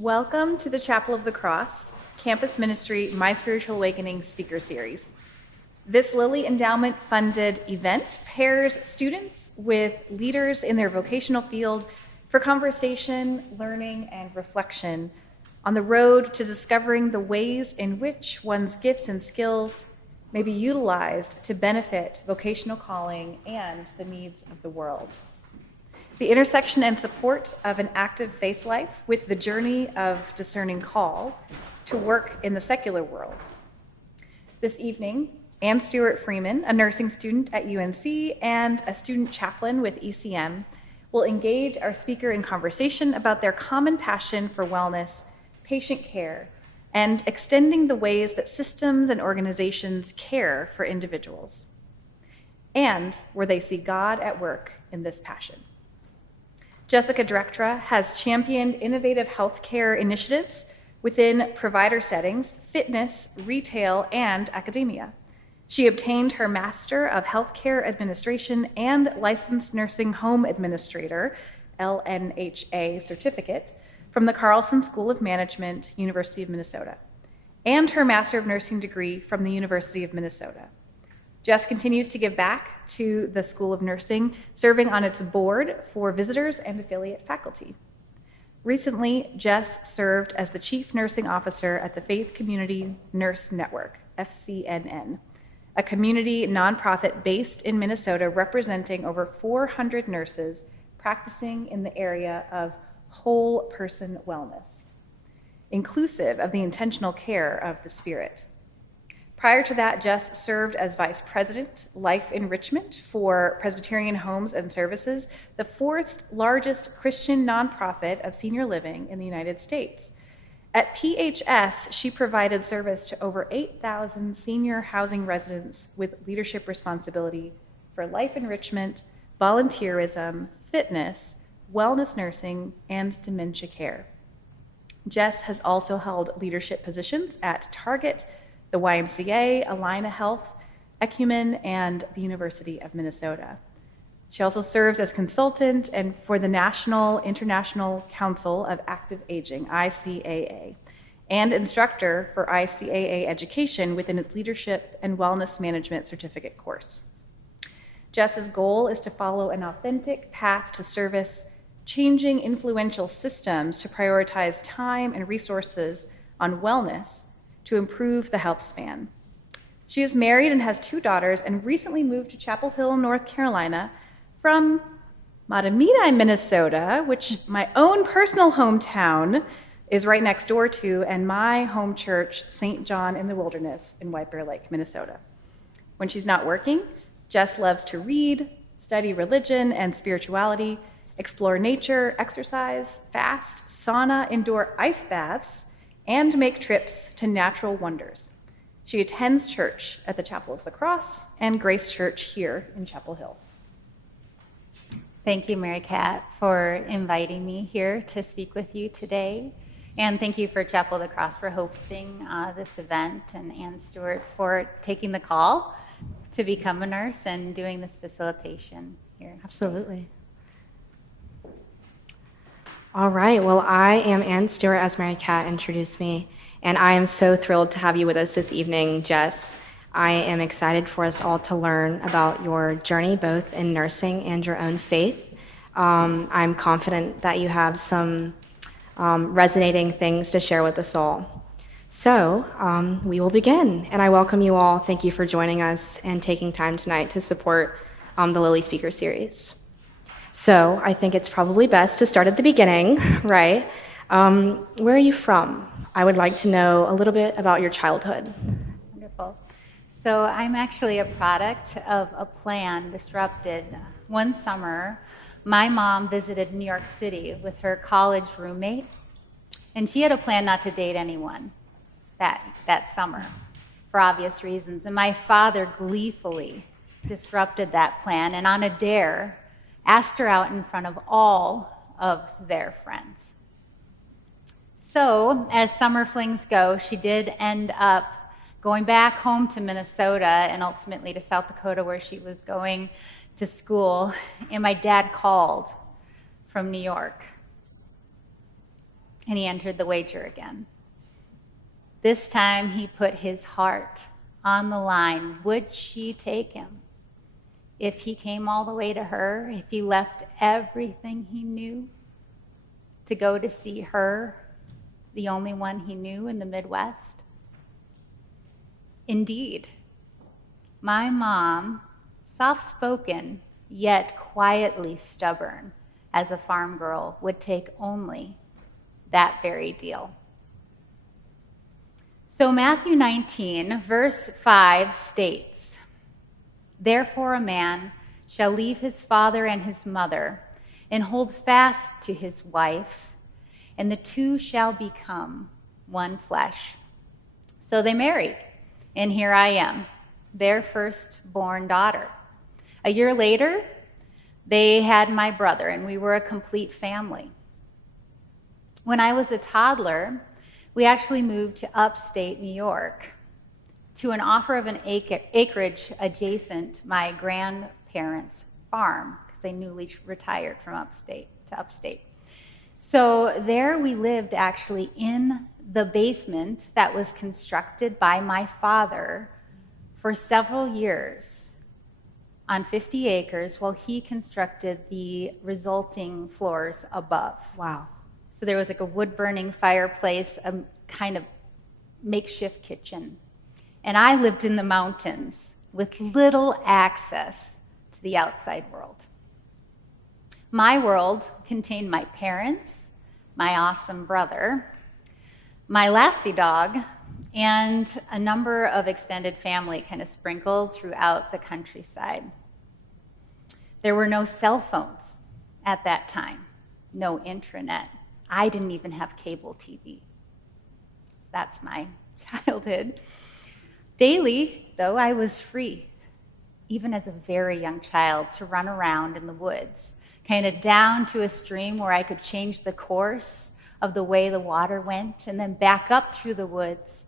Welcome to the Chapel of the Cross, Campus Ministry My Spiritual Awakening Speaker Series. This Lilly Endowment funded event pairs students with leaders in their vocational field for conversation, learning, and reflection on the road to discovering the ways in which one's gifts and skills may be utilized to benefit vocational calling and the needs of the world. The intersection and support of an active faith life with the journey of discerning call to work in the secular world. This evening, Steward Freemon, a nursing student at UNC and a student chaplain with ECM, will engage our speaker in conversation about their common passion for wellness, patient care, and extending the ways that systems and organizations care for individuals, and where they see God at work in this passion. Jess Drecktrah has championed innovative healthcare initiatives within provider settings, fitness, retail, and academia. She obtained her Master of Healthcare Administration and Licensed Nursing Home Administrator, LNHA certificate, from the Carlson School of Management, University of Minnesota, and her Master of Nursing degree from the University of Minnesota. Jess continues to give back to the School of Nursing, serving on its board for visitors and affiliate faculty. Recently, Jess served as the Chief Nursing Officer at the Faith Community Nurse Network, FCNN, a community nonprofit based in Minnesota representing over 400 nurses practicing in the area of whole person wellness, inclusive of the intentional care of the spirit. Prior to that, Jess served as Vice President, Life Enrichment for Presbyterian Homes and Services, the fourth largest Christian nonprofit of senior living in the United States. At PHS, she provided service to over 8,000 senior housing residents with leadership responsibility for life enrichment, volunteerism, fitness, wellness nursing, and dementia care. Jess has also held leadership positions at Target, the YMCA, Allina Health, Ecumen, and the University of Minnesota. She also serves as consultant and for the National International Council of Active Aging, ICAA, and instructor for ICAA education within its Leadership and Wellness Management Certificate course. Jess's goal is to follow an authentic path to service, changing influential systems to prioritize time and resources on wellness to improve the health span. She is married and has 2 daughters and recently moved to Chapel Hill, North Carolina from Matamidi, Minnesota, which my own personal hometown is right next door to, and my home church, St. John in the Wilderness in White Bear Lake, Minnesota. When she's not working, Jess loves to read, study religion and spirituality, explore nature, exercise, fast, sauna, indoor ice baths, and make trips to natural wonders. She attends church at the Chapel of the Cross and Grace Church here in Chapel Hill. Thank you, Mary Kat, for inviting me here to speak with you today. And thank you for Chapel of the Cross for hosting this event, and Steward for taking the call to become a nurse and doing this facilitation here. Absolutely. All right, well, I am Ann Stewart, as Mary Kat introduced me, and I am so thrilled to have you with us this evening, Jess. I am excited for us all to learn about your journey, both in nursing and your own faith. I'm confident that you have some resonating things to share with us all. So we will begin, and I welcome you all. Thank you for joining us and taking time tonight to support the Lilly Speaker Series. So I think it's probably best to start at the beginning, right? Where are you from? I would like to know a little bit about your childhood. Wonderful. So I'm actually a product of a plan disrupted. One summer, my mom visited New York City with her college roommate, and she had a plan not to date anyone that summer for obvious reasons. And my father gleefully disrupted that plan, and on a dare, asked her out in front of all of their friends. So, as summer flings go, she did end up going back home to Minnesota and ultimately to South Dakota, where she was going to school. And my dad called from New York. and he entered the wager again. This time he put his heart on the line. Would she take him? If he came all the way to her, if he left everything he knew to go to see her, the only one he knew in the Midwest? Indeed, my mom, soft-spoken, yet quietly stubborn as a farm girl, would take only that very deal. So Matthew 19, verse 5 states, "Therefore a man shall leave his father and his mother and hold fast to his wife, and the two shall become one flesh." So they married, and here I am, their firstborn daughter. A year later, they had my brother, and we were a complete family. When I was a toddler, we actually moved to upstate New York to an offer of an acreage adjacent my grandparents' farm, because they newly retired from upstate to upstate. So there we lived actually in the basement that was constructed by my father for several years on 50 acres while he constructed the resulting floors above. Wow. So there was like a wood-burning fireplace, a kind of makeshift kitchen. And I lived in the mountains with little access to the outside world. My world contained my parents, my awesome brother, my lassie dog, and a number of extended family kind of sprinkled throughout the countryside. There were no cell phones at that time, no intranet. I didn't even have cable TV. That's my childhood. Daily, though, I was free, even as a very young child, to run around in the woods, kind of down to a stream where I could change the course of the way the water went, and then back up through the woods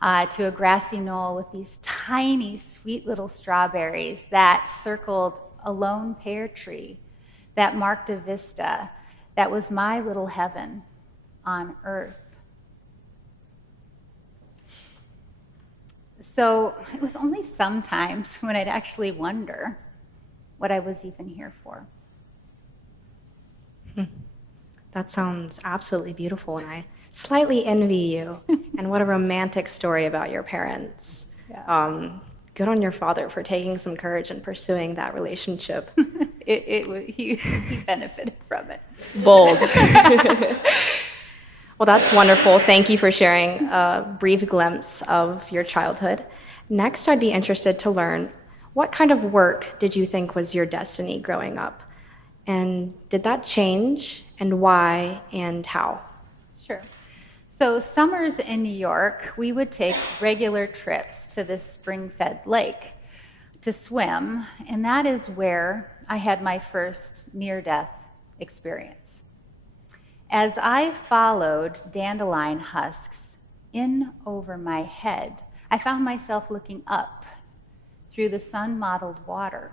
to a grassy knoll with these tiny, sweet little strawberries that circled a lone pear tree that marked a vista that was my little heaven on earth. So it was only sometimes when I'd actually wonder what I was even here for. That sounds absolutely beautiful, and I slightly envy you. And what a romantic story about your parents. Yeah. Good on your father for taking some courage and pursuing that relationship. He benefited from it. Bold. Well, that's wonderful. Thank you for sharing a brief glimpse of your childhood. Next, I'd be interested to learn, what kind of work did you think was your destiny growing up? And did that change, and why and how? Sure. So summers in New York, we would take regular trips to this spring-fed lake to swim, and that is where I had my first near-death experience. As I followed dandelion husks in over my head, I found myself looking up through the sun-mottled water.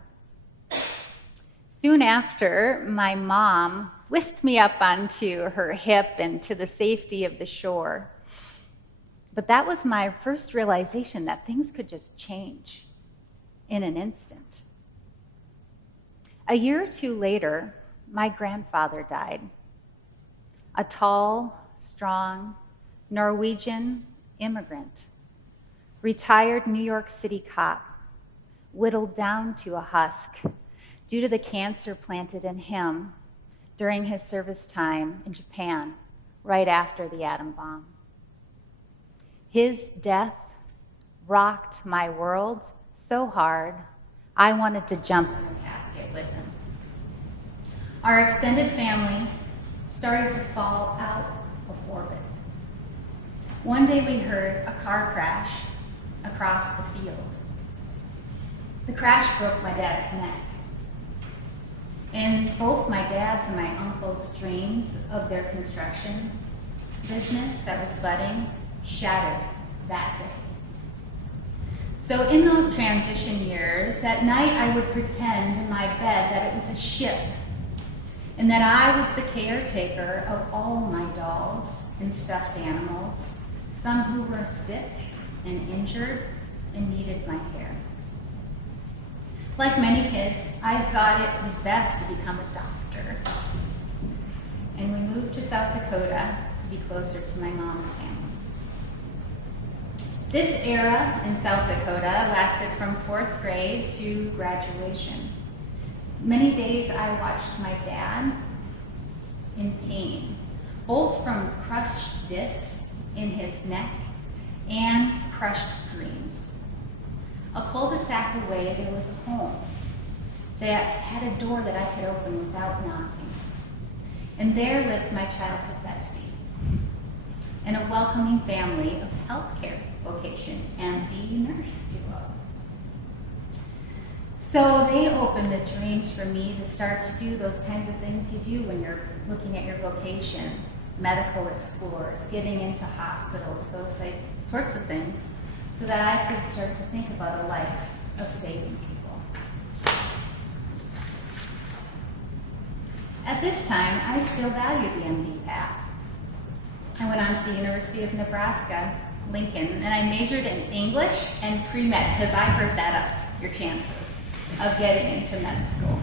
Soon after, my mom whisked me up onto her hip and to the safety of the shore. But that was my first realization that things could just change in an instant. A year or two later, my grandfather died. A tall, strong Norwegian immigrant, retired New York City cop, whittled down to a husk due to the cancer planted in him during his service time in Japan, right after the atom bomb. His death rocked my world so hard, I wanted to jump in the casket with him. Our extended family started to fall out of orbit. One day we heard a car crash across the field. The crash broke my dad's neck. And both my dad's and my uncle's dreams of their construction business that was budding shattered that day. So in those transition years, at night I would pretend in my bed that it was a ship and that I was the caretaker of all my dolls and stuffed animals, some who were sick and injured and needed my care. Like many kids, I thought it was best to become a doctor. And we moved to South Dakota to be closer to my mom's family. This era in South Dakota lasted from 4th grade to graduation. Many days I watched my dad in pain, both from crushed discs in his neck and crushed dreams. A cul-de-sac away, there was a home that had a door that I could open without knocking. And there lived my childhood bestie, and a welcoming family of healthcare vocation, MD nurse duo. So they opened the dreams for me to start to do those kinds of things you do when you're looking at your vocation, medical explorers, getting into hospitals, those sorts of things, so that I could start to think about a life of saving people. At this time, I still valued the MD path. I went on to the University of Nebraska, Lincoln, and I majored in English and pre-med because I heard that upped your chances of getting into med school.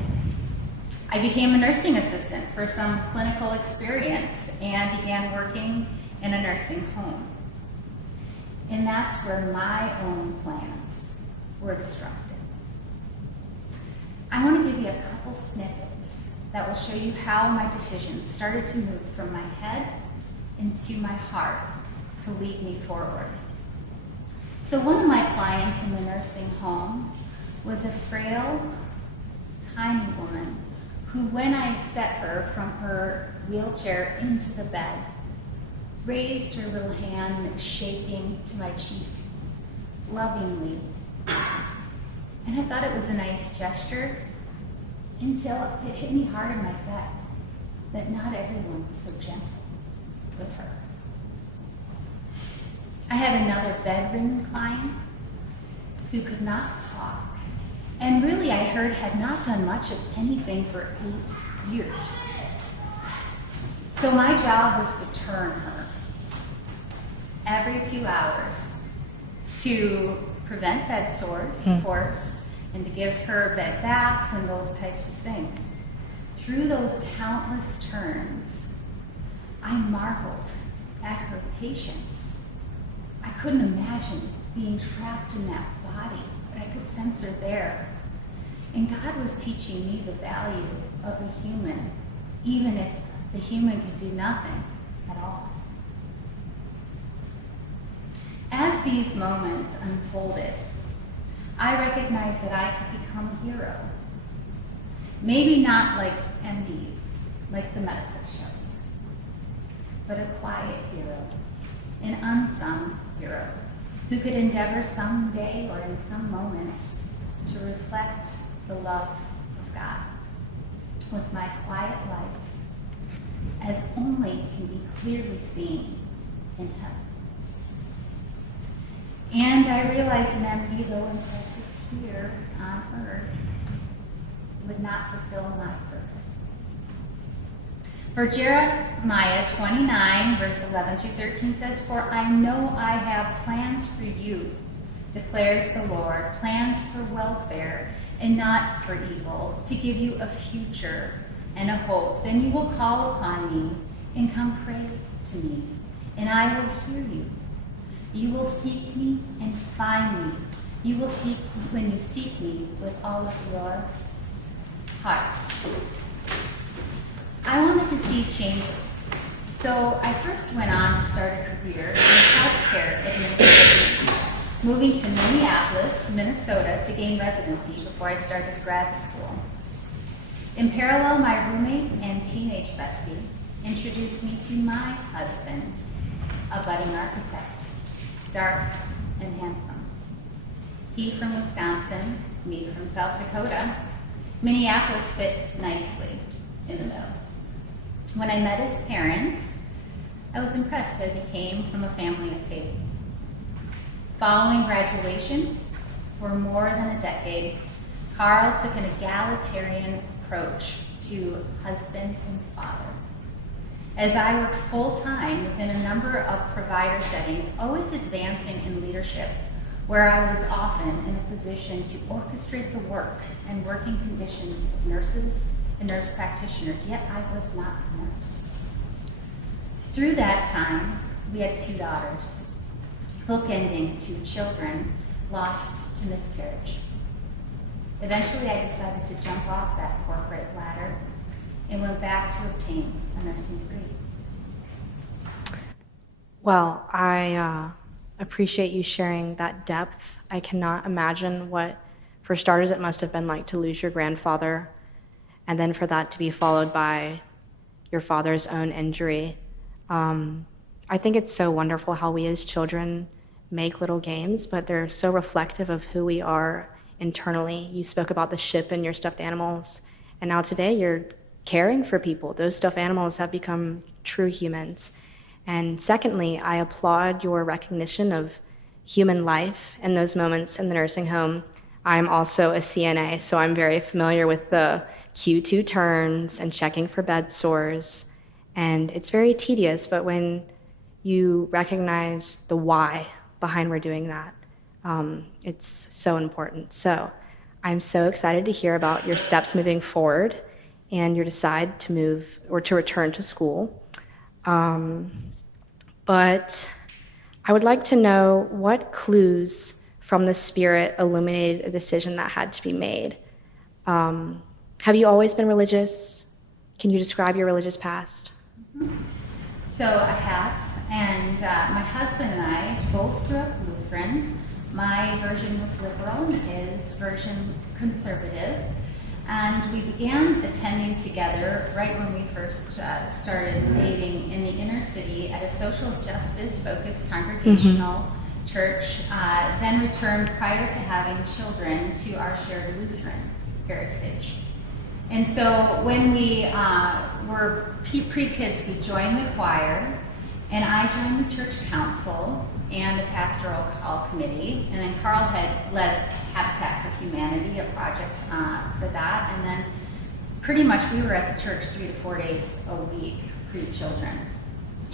I became a nursing assistant for some clinical experience and began working in a nursing home. And that's where my own plans were disrupted. I want to give you a couple snippets that will show you how my decisions started to move from my head into my heart to lead me forward. So one of my clients in the nursing home was a frail, tiny woman who, when I set her from her wheelchair into the bed, raised her little hand shaking to my cheek, lovingly. And I thought it was a nice gesture until it hit me hard in my gut that not everyone was so gentle with her. I had another bedridden client who could not talk, and really I heard had not done much of anything for 8 years. So my job was to turn her every 2 hours to prevent bed sores, of course, and to give her bed baths and those types of things. Through those countless turns, I marveled at her patience. I couldn't imagine being trapped in that body, but I could sense her there. And God was teaching me the value of a human, even if the human could do nothing at all. As these moments unfolded, I recognized that I could become a hero. Maybe not like MDs, like the medical shows, but a quiet hero, an unsung hero, who could endeavor someday or in some moments to reflect the love of God with my quiet life, as only can be clearly seen in heaven. And I realized an MD, though impressive here on earth, would not fulfill my purpose. For Jeremiah 29, verse 11 through 13 says, "For I know I have plans for you, declares the Lord, plans for welfare and not for evil, to give you a future and a hope. Then you will call upon me and come pray to me, and I will hear you. You will seek me and find me. You will seek when you seek me with all of your heart." I wanted to see changes. So I first went on to start a career in healthcare administration, moving to Minneapolis, Minnesota to gain residency before I started grad school. In parallel, my roommate and teenage bestie introduced me to my husband, a budding architect, dark and handsome. He from Wisconsin, me from South Dakota. Minneapolis fit nicely in the middle. When I met his parents, I was impressed as he came from a family of faith. Following graduation, for more than a decade, Carl took an egalitarian approach to husband and father. As I worked full-time within a number of provider settings, always advancing in leadership, where I was often in a position to orchestrate the work and working conditions of nurses and nurse practitioners, yet I was not a nurse. Through that time, we had 2 daughters, bookending 2 children lost to miscarriage. Eventually, I decided to jump off that corporate ladder and went back to obtain a nursing degree. Well, I appreciate you sharing that depth. I cannot imagine what, for starters, it must have been like to lose your grandfather, and then for that to be followed by your father's own injury. I think it's so wonderful how we as children make little games, but they're so reflective of who we are internally. You spoke about the ship and your stuffed animals, and now today you're caring for people. Those stuffed animals have become true humans. And secondly, I applaud your recognition of human life in those moments in the nursing home. I'm also a CNA, so I'm very familiar with the Q2 turns and checking for bed sores. And it's very tedious, but when you recognize the why behind we're doing that, it's so important. So I'm so excited to hear about your steps moving forward and your decide to move or to return to school. But I would like to know what clues from the Spirit illuminated a decision that had to be made. Have you always been religious? Can you describe your religious past? So I have, and my husband and I both grew up Lutheran. My version was liberal and his version conservative. And we began attending together right when we first started dating in the inner city at a social justice-focused congregational church, then returned prior to having children to our shared Lutheran heritage. And so when we were pre-kids, we joined the choir, and I joined the church council and the pastoral call committee, and then Carl had led Habitat for Humanity, a project for that, and then pretty much we were at the church 3 to 4 days a week, pre-children.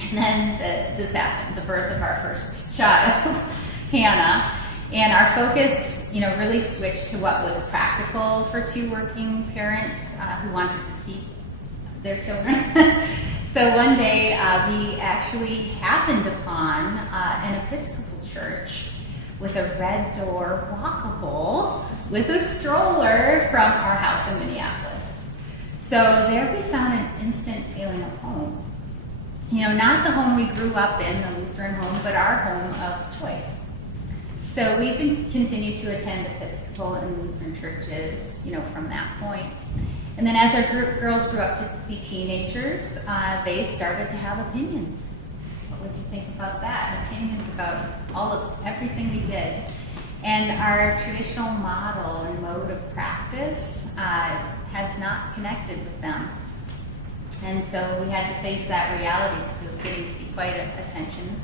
And then this happened, the birth of our first child, Hannah, and our focus, really switched to what was practical for 2 working parents who wanted to see their children. So one day we actually happened upon an Episcopal church with a red door walkable with a stroller from our house in Minneapolis. So there we found an instant feeling of home. Not the home we grew up in, the Lutheran home, but our home of choice. So we've continued to attend Episcopal and Lutheran churches, from that point. And then as our girls grew up to be teenagers, they started to have opinions. What would you think about that? Opinions about everything we did. And our traditional model and mode of practice has not connected with them. And so we had to face that reality because it was getting to be quite a tension.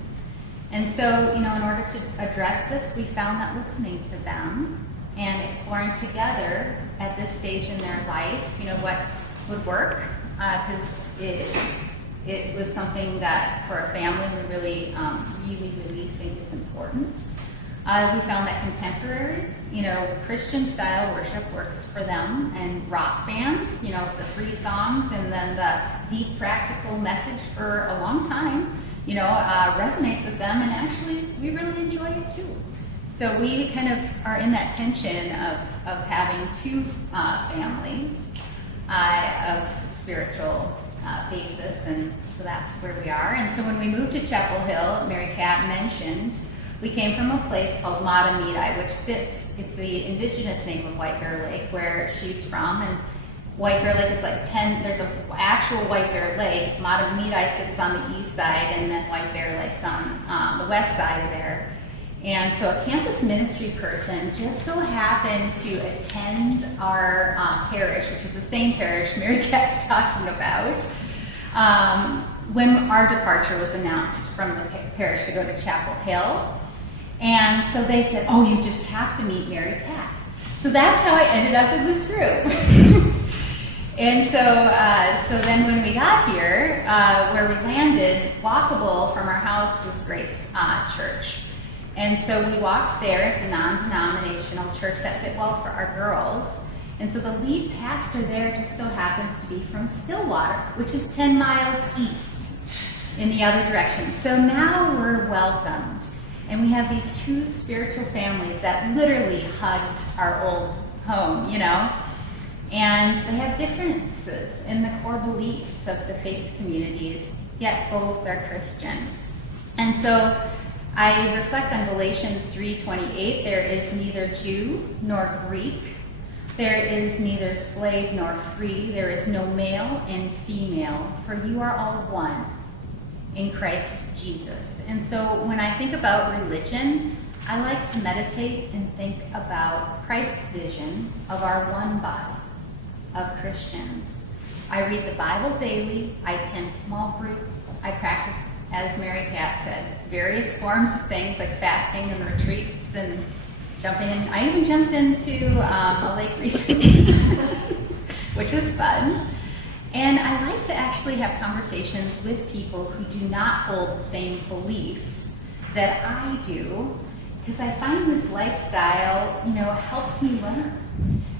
And so, in order to address this, we found that listening to them and exploring together at this stage in their life, what would work, because it was something that for a family we really think is important. We found that contemporary, Christian style worship works for them, and rock bands, the 3 songs and then the deep practical message for a long time, resonates with them, and actually we really enjoy it too. So we kind of are in that tension of having 2 families of spiritual basis, and so that's where we are. And so when we moved to Chapel Hill, Mary Kat mentioned, we came from a place called Matamidi, it's the indigenous name of White Bear Lake, where she's from, and White Bear Lake is there's an actual White Bear Lake. Matamidi sits on the east side, and then White Bear Lake's on the west side of there. And so a campus ministry person just so happened to attend our parish, which is the same parish Mary Kat's talking about, when our departure was announced from the parish to go to Chapel Hill. And so they said, oh, you just have to meet Mary Kat. So that's how I ended up in this group. And so then when we got here, where we landed, walkable from our house is Grace Church. And so we walked there. It's a non-denominational church that fit well for our girls. And so the lead pastor there just so happens to be from Stillwater, which is 10 miles east in the other direction. So now we're welcomed. And we have these two spiritual families that literally hugged our old home, you know? And they have differences in the core beliefs of the faith communities, yet both are Christian. And so I reflect on Galatians 3:28. There is neither Jew nor Greek. There is neither slave nor free. There is no male and female, for you are all one in Christ Jesus. And so when I think about religion, I like to meditate and think about Christ's vision of our one body of Christians. I read the Bible daily. I attend small group. I practice, as Mary Kat said, various forms of things like fasting and retreats and jumping in. I even jumped into a lake recently, which was fun. And I like to actually have conversations with people who do not hold the same beliefs that I do, because I find this lifestyle, helps me learn,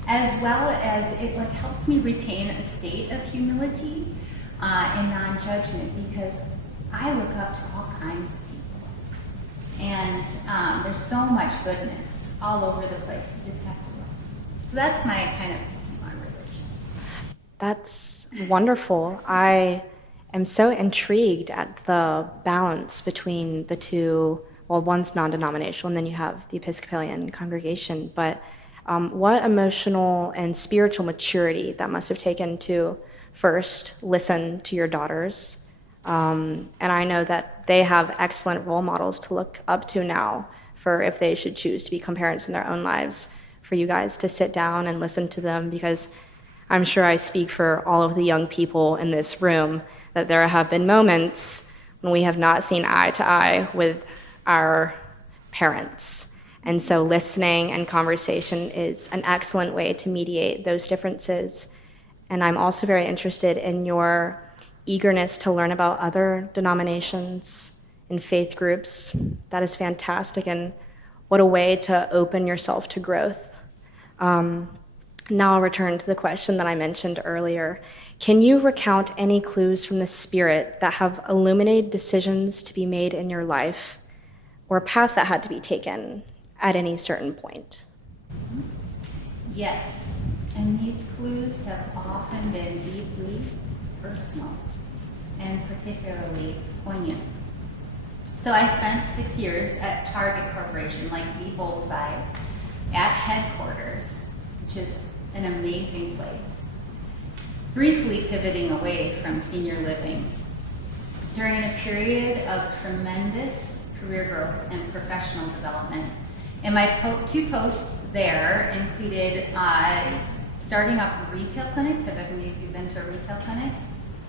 as well as it helps me retain a state of humility and non-judgment, because I look up to all kinds of people. And there's so much goodness all over the place. You just have to look. So that's my kind of view on religion. That's wonderful. I am so intrigued at the balance between the two. Well, one's non-denominational, and then you have the Episcopalian congregation. But what emotional and spiritual maturity that must have taken to first listen to your daughters. And I know that they have excellent role models to look up to now for if they should choose to become parents in their own lives, for you guys to sit down and listen to them, because I'm sure I speak for all of the young people in this room that there have been moments when we have not seen eye to eye with our parents. And so listening and conversation is an excellent way to mediate those differences. And I'm also very interested in your eagerness to learn about other denominations and faith groups. That is fantastic, and what a way to open yourself to growth. Now I'll return to the question that I mentioned earlier. Can you recount any clues from the Spirit that have illuminated decisions to be made in your life, or a path that had to be taken at any certain point? Yes, and these clues have often been deeply personal and particularly poignant. So I spent 6 years at Target Corporation, like the bullseye, at headquarters, which is an amazing place, briefly pivoting away from senior living during a period of tremendous career growth and professional development. And my two posts there included starting up retail clinics. Have any of you been to a retail clinic?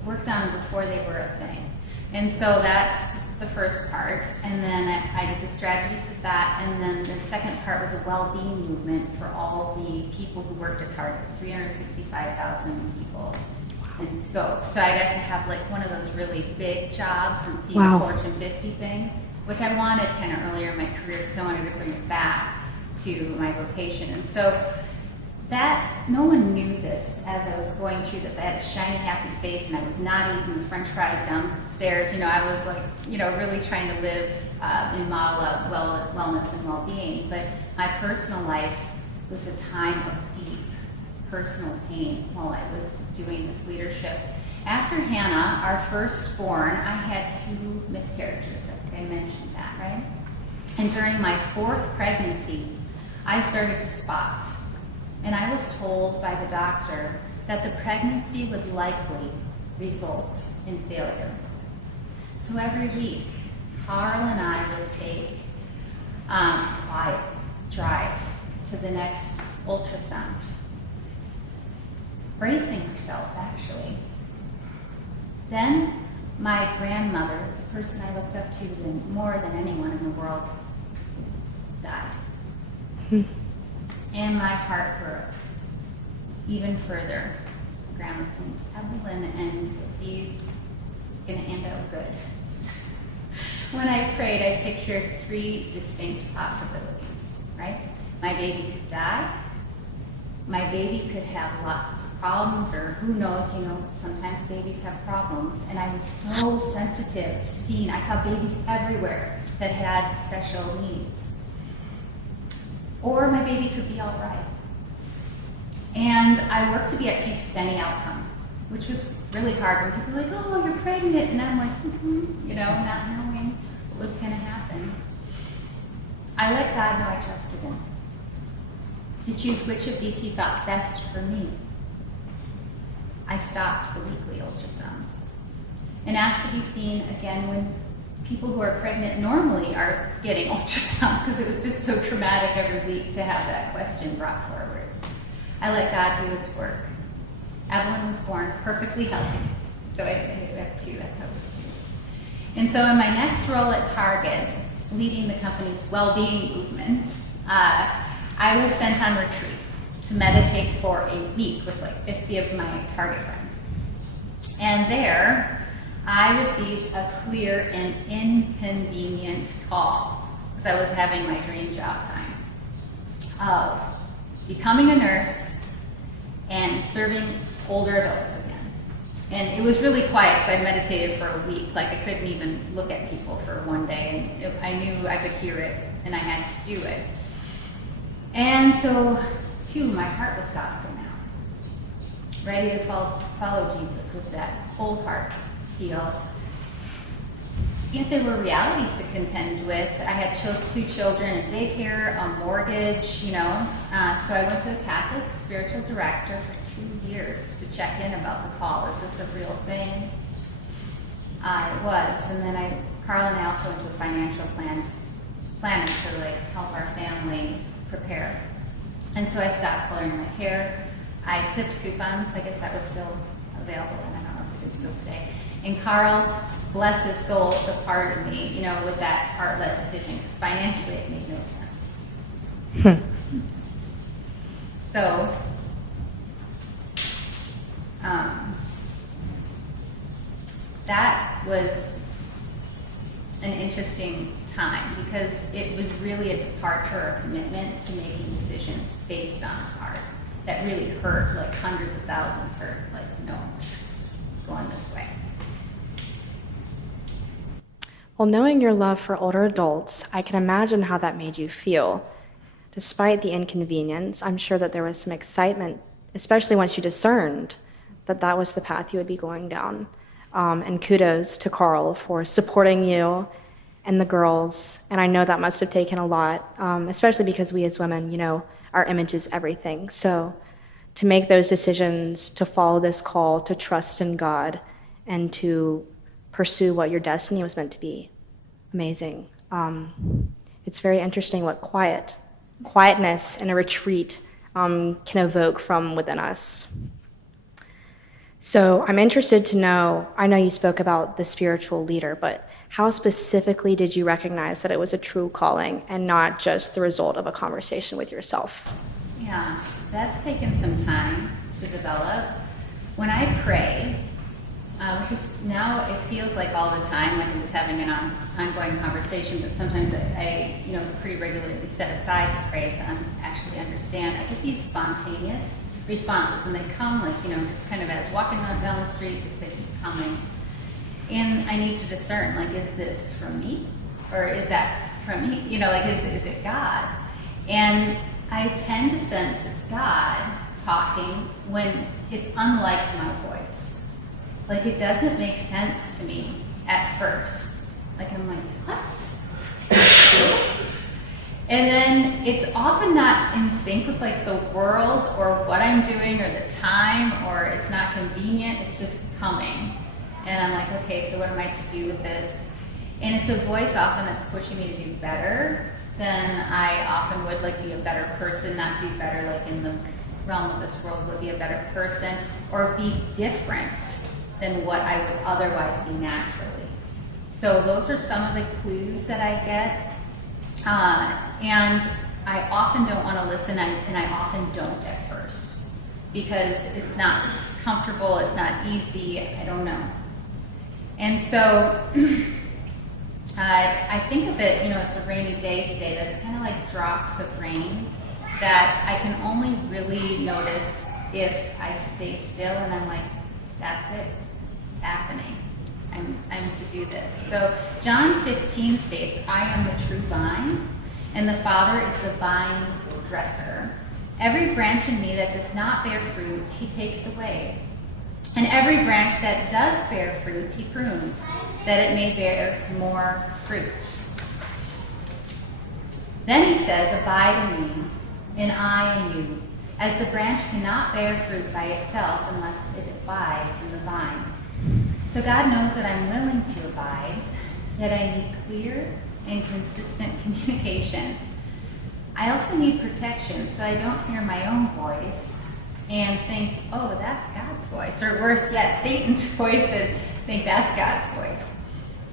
Worked on before they were a thing. And so that's the first part. And then I did the strategy for that. And then the second part was a well-being movement for all the people who worked at Target. 365,000 people in scope. So I got to have like one of those really big jobs and see the Fortune 50 thing, which I wanted kind of earlier in my career because I wanted to bring it back to my vocation. And so that, no one knew this as I was going through this. I had a shiny, happy face, and I was not eating French fries downstairs. I was like, really trying to live and model out wellness and well-being. But my personal life was a time of deep personal pain while I was doing this leadership. After Hannah, our firstborn, I had 2 miscarriages. I think I mentioned that, right? And during my 4th pregnancy, I started to spot. And I was told by the doctor that the pregnancy would likely result in failure. So every week, Carl and I would take quiet drive to the next ultrasound, bracing ourselves actually. Then my grandmother, the person I looked up to more than anyone in the world, died. And my heart broke even further. grandma's name's Evelyn, and she's gonna end up good. When I prayed, I pictured 3 distinct possibilities, right? My baby could die. My baby could have lots of problems, or who knows, sometimes babies have problems. And I was so sensitive to seeing, I saw babies everywhere that had special needs. Or my baby could be all right. And I worked to be at peace with any outcome, which was really hard when people were like, oh, you're pregnant. And I'm like, not knowing what was going to happen. I let God know I trusted him to choose which of these he thought best for me. I stopped the weekly ultrasounds and asked to be seen again when people who are pregnant normally are getting ultrasounds, because it was just so traumatic every week to have that question brought forward. I let God do his work. Evelyn was born perfectly healthy. So I have 2, that's how we do. And so in my next role at Target, leading the company's well-being movement, I was sent on retreat to meditate for a week with like 50 of my Target friends. And there, I received a clear and inconvenient call, because I was having my dream job time, of becoming a nurse and serving older adults again. And it was really quiet, because I meditated for a week. Like, I couldn't even look at people for one day, and I knew I could hear it, and I had to do it. And so, too, my heart was softer now, ready to follow Jesus with that whole heart feel. Yet there were realities to contend with. I had 2 children, a daycare, a mortgage, so I went to a Catholic spiritual director for 2 years to check in about the call. Is this a real thing? It was. And then Carl and I also went to a financial planner to help our family prepare. And so I stopped coloring my hair. I clipped coupons. I guess that was still available, and I don't know if it is still today. And Carl, bless his soul, supported me, with that heart-led decision, because financially it made no sense. So, that was an interesting time, because it was really a departure or commitment to making decisions based on heart that really hurt, like hundreds of thousands hurt, like, no, going this way. Well, knowing your love for older adults, I can imagine how that made you feel. Despite the inconvenience, I'm sure that there was some excitement, especially once you discerned that that was the path you would be going down. And kudos to Carl for supporting you and the girls. And I know that must have taken a lot, especially because we as women, our image is everything. So to make those decisions, to follow this call, to trust in God, and to pursue what your destiny was meant to be, amazing. It's very interesting what quietness in a retreat can evoke from within us. So I'm interested to know, I know you spoke about the spiritual leader, but how specifically did you recognize that it was a true calling and not just the result of a conversation with yourself? Yeah, that's taken some time to develop. When I pray, which is now, it feels like all the time, like I'm just having an ongoing conversation, but sometimes I pretty regularly set aside to pray to actually understand. I get these spontaneous responses, and they come just kind of as walking down the street, just they keep coming. And I need to discern, is this from me? Or is that from me? Is it God? And I tend to sense it's God talking when it's unlike my voice. It doesn't make sense to me at first. I'm like, what? And then it's often not in sync with the world or what I'm doing or the time, or it's not convenient, it's just coming. And I'm like, okay, so what am I to do with this? And it's a voice often that's pushing me to do better than I often would, be a better person, not do better in the realm of this world, would be a better person, or be different than what I would otherwise be naturally. So those are some of the clues that I get. And I often don't want to listen, and I often don't at first, because it's not comfortable, it's not easy, I don't know. And so I think of it, it's a rainy day today, that's kind of like drops of rain that I can only really notice if I stay still and I'm like, that's it, it's happening. I'm to do this. So John 15 states, I am the true vine, and the Father is the vine dresser. Every branch in me that does not bear fruit, he takes away. And every branch that does bear fruit, he prunes, that it may bear more fruit. Then he says, abide in me, and I in you, as the branch cannot bear fruit by itself unless it abides in the vine. So God knows that I'm willing to abide, yet I need clear and consistent communication. I also need protection so I don't hear my own voice and think, oh, that's God's voice, or worse yet, Satan's voice, and think that's God's voice.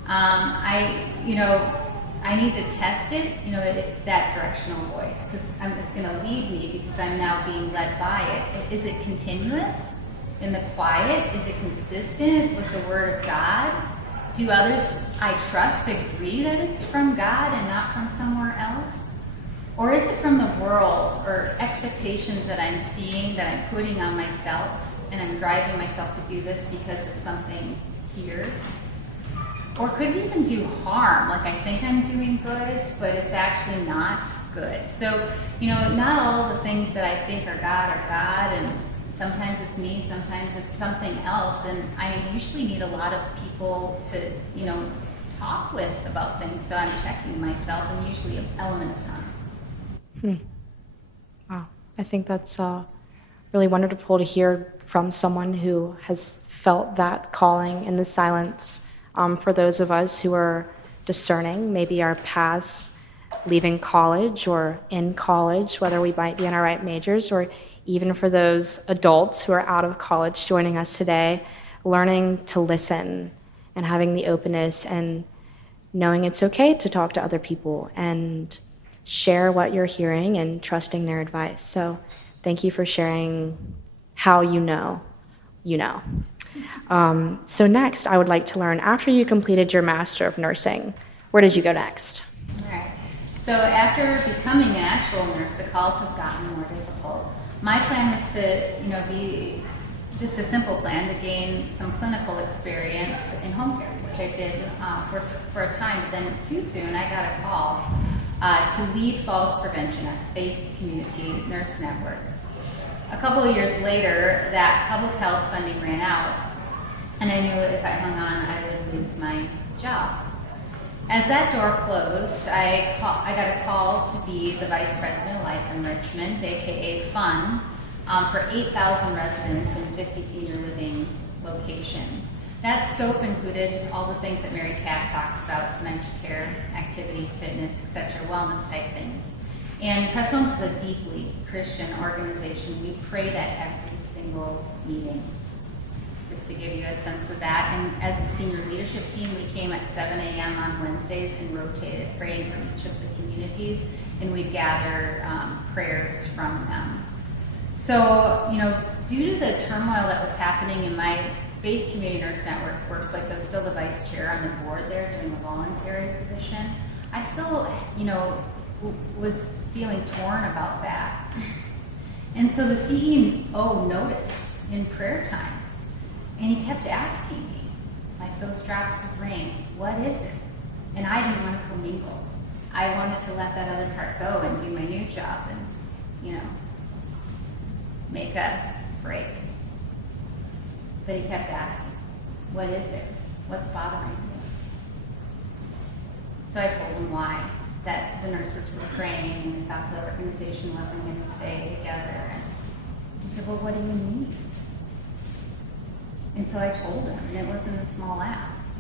I need to test it, that directional voice, because it's going to lead me because I'm now being led by it. Is it continuous in the quiet? Is it consistent with the Word of God? Do others I trust agree that it's from God and not from somewhere else? Or is it from the world or expectations that I'm seeing, that I'm putting on myself, and I'm driving myself to do this because of something here? Or could it even do harm? Like I think I'm doing good, but it's actually not good. So, not all the things that I think are God, and sometimes it's me, sometimes it's something else. And I usually need a lot of people to, talk with about things. So I'm checking myself, and usually an element of time. Wow. I think that's really wonderful to hear from someone who has felt that calling in the silence. For those of us who are discerning, maybe our paths leaving college or in college, whether we might be in our right majors, or even for those adults who are out of college joining us today, learning to listen and having the openness and knowing it's okay to talk to other people and share what you're hearing and trusting their advice. So thank you for sharing how you know. So next, I would like to learn, after you completed your Master of Nursing, where did you go next? All right. So after becoming an actual nurse, the calls have gotten more difficult. My plan was to, be just a simple plan to gain some clinical experience in home care, which I did for a time. But then too soon, I got a call to lead falls prevention at the Faith Community Nurse Network. A couple of years later, that public health funding ran out, and I knew if I hung on, I would lose my job. As that door closed, I got a call to be the Vice President of Life Enrichment, aka FUN, for 8,000 residents in 50 senior living locations. That scope included all the things that Mary Kat talked about: dementia care, activities, fitness, etc., wellness type things. And Press Homes is a deeply Christian organization. We prayed at every single meeting, just to give you a sense of that. And as a senior leadership team, we came at 7 a.m. on Wednesdays and rotated, praying for each of the communities, and we'd gather prayers from them. So, due to the turmoil that was happening in my Faith Community Nurse Network workplace, I was still the vice chair on the board there, doing a voluntary position. I still, was feeling torn about that. And so the CEO noticed in prayer time, and he kept asking me, like those drops of rain, what is it? And I didn't want to commingle. I wanted to let that other part go and do my new job and, make a break. But he kept asking, what is it? What's bothering you? So I told him why, that the nurses were praying and thought the organization wasn't going to stay together. And he said, well, what do you need? And so I told him, and it wasn't a small ask.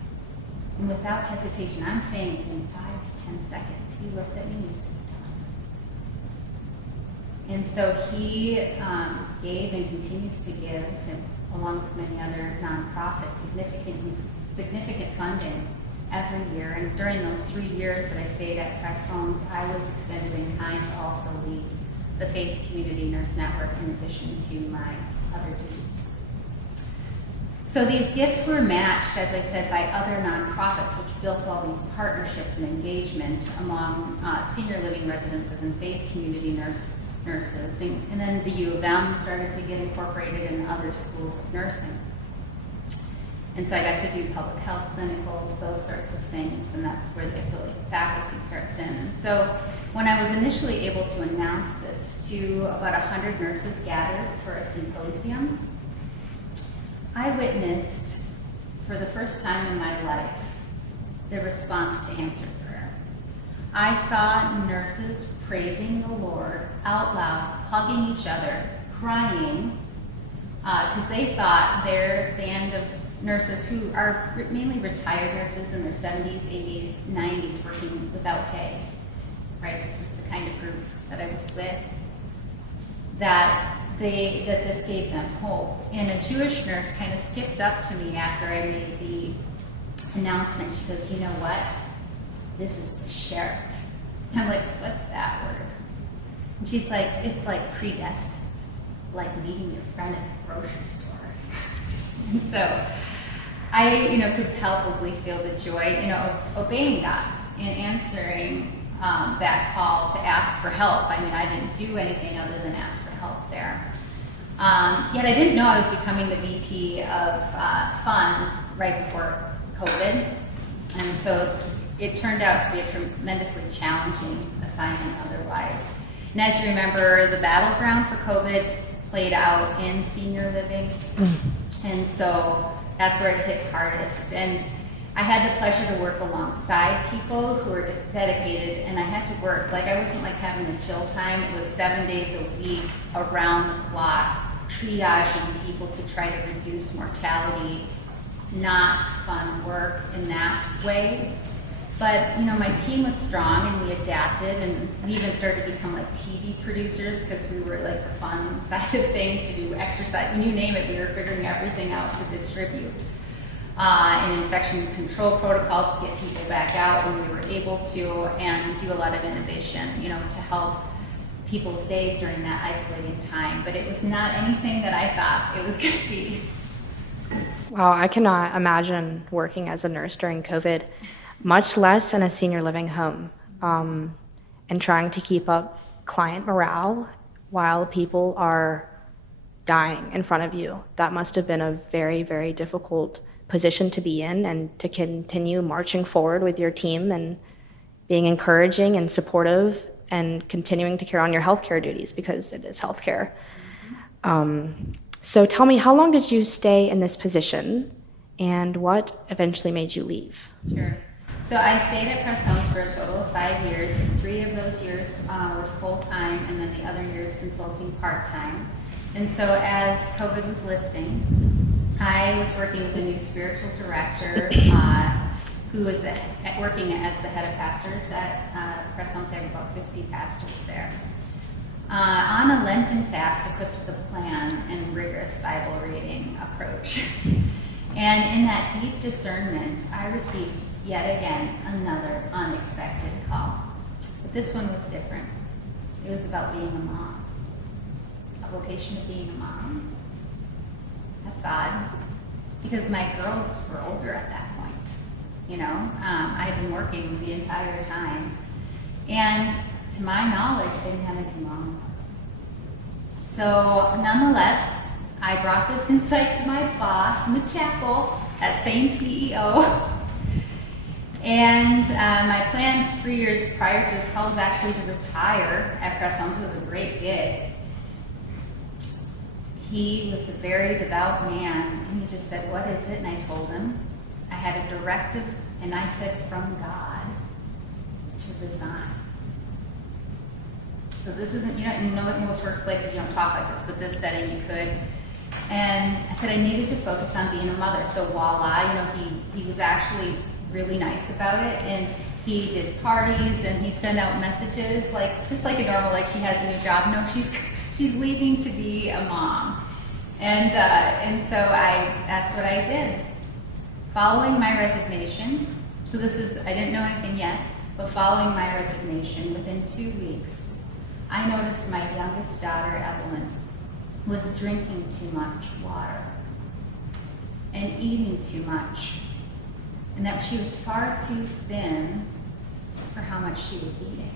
And without hesitation, I'm saying it in 5 to 10 seconds, he looked at me and he said, done. And so he gave and continues to give, along with many other nonprofits, significant funding every year. And during those 3 years that I stayed at Press Homes, I was extended in kind to also lead the Faith Community Nurse Network in addition to my other duties. So these gifts were matched, as I said, by other nonprofits, which built all these partnerships and engagement among senior living residences and faith community nurses. And then the U of M started to get incorporated in other schools of nursing. And so I got to do public health clinicals, those sorts of things, and that's where the affiliate faculty starts in. And so when I was initially able to announce this to about 100 nurses gathered for a symposium, I witnessed, for the first time in my life, the response to answered prayer. I saw nurses praising the Lord out loud, hugging each other, crying, because they thought their band of nurses, who are mainly retired nurses in their 70s, 80s, 90s, working without pay, right? This is the kind of group that I was with, that this gave them hope. And a Jewish nurse kind of skipped up to me after I made the announcement. She goes, "You know what? This is beshert." I'm like, "What's that word?" And she's like, "It's like predestined, like meeting your friend at the grocery store." And so I, could palpably feel the joy, of obeying God and answering that call to ask for help. I mean, I didn't do anything other than ask for help there. Yet I didn't know I was becoming the VP of Fun right before COVID. And so it turned out to be a tremendously challenging assignment otherwise. And as you remember, the battleground for COVID played out in senior living. And so that's where it hit hardest. And I had the pleasure to work alongside people who were dedicated, and I had to work, I wasn't having a chill time. It was 7 days a week, around the clock, triaging people to try to reduce mortality. Not fun work in that way. But, my team was strong and we adapted, and we even started to become TV producers because we were the fun side of things, to do exercise, and you name it, we were figuring everything out to distribute. And infection control protocols to get people back out when we were able to, and do a lot of innovation, to help people's days during that isolating time. But it was not anything that I thought it was going to be. Wow, I cannot imagine working as a nurse during COVID, much less in a senior living home, and trying to keep up client morale while people are dying in front of you. That must have been a very, very difficult position to be in, and to continue marching forward with your team and being encouraging and supportive and continuing to carry on your healthcare duties, because it is healthcare. So tell me, how long did you stay in this position, and what eventually made you leave? Sure. So I stayed at Press Homes for a total of 5 years. 3 of those years were full-time, and then the other years consulting part-time. And so as COVID was lifting, I was working with a new spiritual director who was working as the head of pastors at Press Homes. I have about 50 pastors there. On a Lenten fast equipped with a plan and rigorous Bible reading approach. And in that deep discernment, I received yet again another unexpected call. But this one was different. It was about being a mom. A vocation of being a mom. That's odd, because my girls were older at that point. I had been working the entire time. And to my knowledge, they didn't have anything wrong. So nonetheless, I brought this insight to my boss in the chapel, that same CEO. And my plan 3 years prior to this call was actually to retire at Press Homes. It was a great gig. He was a very devout man, and he just said, "What is it?" And I told him. I had a directive, and I said, from God, to resign. So this isn't, in most workplaces you don't talk like this, but this setting you could. And I said I needed to focus on being a mother. So voila, he was actually really nice about it, and he did parties, and he sent out messages just like a normal, she has a new job. No, she's leaving to be a mom. And so that's what I did. Following my resignation, I didn't know anything yet, but following my resignation, within 2 weeks, I noticed my youngest daughter, Evelyn, was drinking too much water and eating too much, and that she was far too thin for how much she was eating.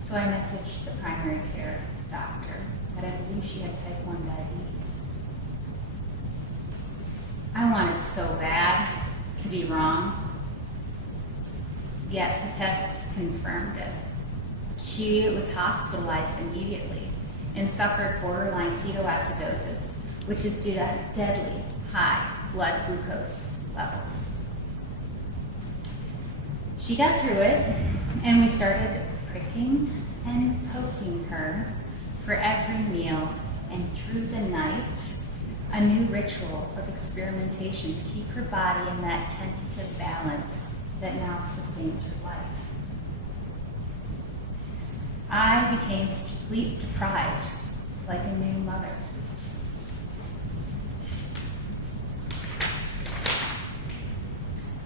So I messaged the primary care doctor that I believe she had type 1 diabetes. I wanted so bad to be wrong, yet the tests confirmed it. She was hospitalized immediately and suffered borderline ketoacidosis, which is due to deadly high blood glucose levels. She got through it, and we started pricking and poking her for every meal, and through the night, a new ritual of experimentation to keep her body in that tentative balance that now sustains her life. I became sleep deprived like a new mother.